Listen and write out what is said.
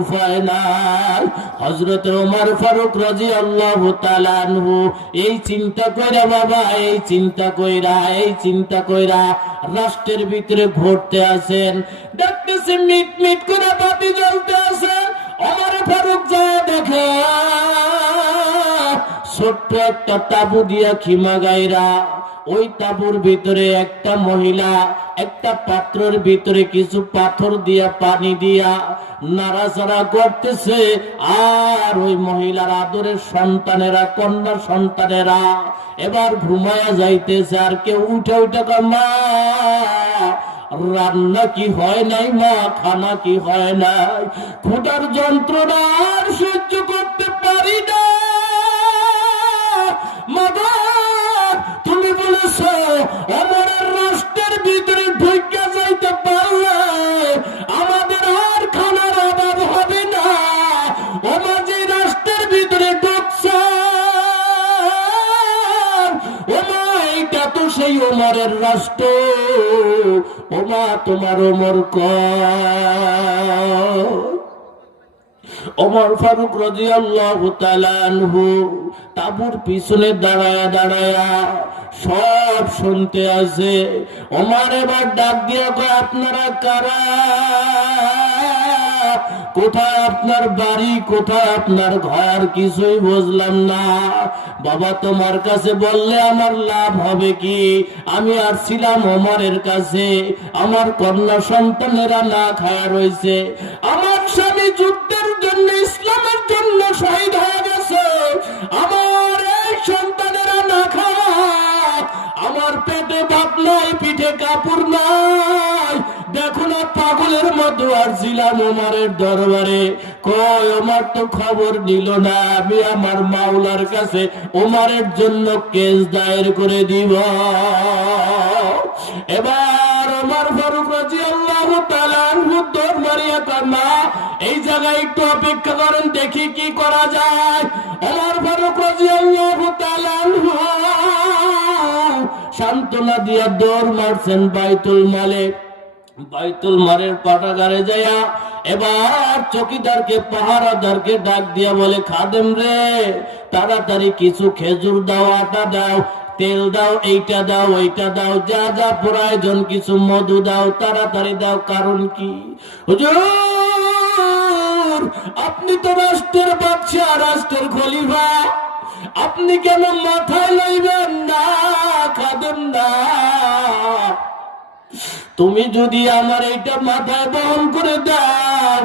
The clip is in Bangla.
উপায় নাই। হযরত ওমর ফারুক রাদিয়াল্লাহু তাআলা আনহু এই চিন্তা কইরা বাবা, এই চিন্তা কইরা রাষ্ট্রের ভিতরে ঘুরতে আছেন। দেখতেছে মিট মিট করে বাতি জ্বলতে আছে। ওমর ফারুক যায় দেখে ছোট্ট একটা তাবু দিয়া খিমা গাইরা, ওই তাবুর ভিতরে একটা মহিলা একটা পাত্রের ভিতরে কিছু পাথর দিয়া পানি দিয়া নাড়াচাড়া করতেছে। আর ওই মহিলার আদরের সন্তানেরা, কন্যা সন্তানেরা এবার ঘুমায়া যাইতেছে। আর কেউ উঠে কয়, মা রান্না কি হয় নাই, মা খানা কি হয় নাই, ক্ষুধার যন্ত্রণা আর সহ্য করতে পারি না। মাগো, তুমি বলেছ ওমরের রাষ্ট্রের ভিতরে ঢুকে যাইতে পারলে আমাদের আর খানার অভাব হবে না। ওমর যে রাষ্ট্রের ভিতরে ঢুকছে, ওমা এটা তো সেই ওমরের রাষ্ট্র। ওমা তোমার ওমর কয়। ওমর ফারুক রাদিয়াল্লাহু তাআলা আনহু তাবুর পিছনে দাঁড়ায়া সব শুনতে আছে। ওমর এবার ডাক দিয়া কয়, আপনারা কারা? কোথায় আপনার বাড়ি, কোথায় আপনার ঘর? কিছুই বুঝলাম না। বাবা তোমার কাছে বললে আমার লাভ হবে কি? আমি আসছিলাম ওমরের কাছে, আমার কন্যা সন্তানেরা না খায়া রয়েছে, আমার স্বামী যুদ্ধের জন্য, ইসলামের জন্য শহীদ হয়ে গেছে, আমার এই সন্তানেরা না খাওয়া, আমার পেটে ভাত নাই, পিঠে কাপড় নাই। দেখো না পাগলের মতো আসছিলাম ওমরের দরবারে। কয় ওমর তো খবর নিল না, আমি আমার মাওলার কাছে ওমরের জন্য কেস দায়ের করে দিব। এবার ওমর ফারুক রাদিয়াল্লাহু তাআলা আনহু দৌড় মারিয়া কয়, মা এই জায়গায় একটু অপেক্ষা করেন, দেখি কি করা যায়। ওমর ফারুক রাদিয়াল্লাহু তাআলা আনহু সান্ত্বনা দিয়া দৌড় মারছেন বাইতুল মালের পাঠাগারে যায়া এবার চকিদারকে, পাহারাদারকে ডাক দিয়া বলে, খাদেম রে, তাড়াতাড়ি কিছু খেজুর দাও, আটা দাও, তেল দাও, এইটা দাও, ওইটা দাও, যা যা প্রয়োজন কিছু মধু দাও, তাড়াতাড়ি দাও। কারণ কি? হুজুর, আপনি তো রাষ্ট্রের বাদশা, রাষ্ট্রের খলিফা, আপনি কেন মাথায় লইবেন না? খাদেম না, তুমি যদি আমার এইটা মাথায় বহন করে দাও,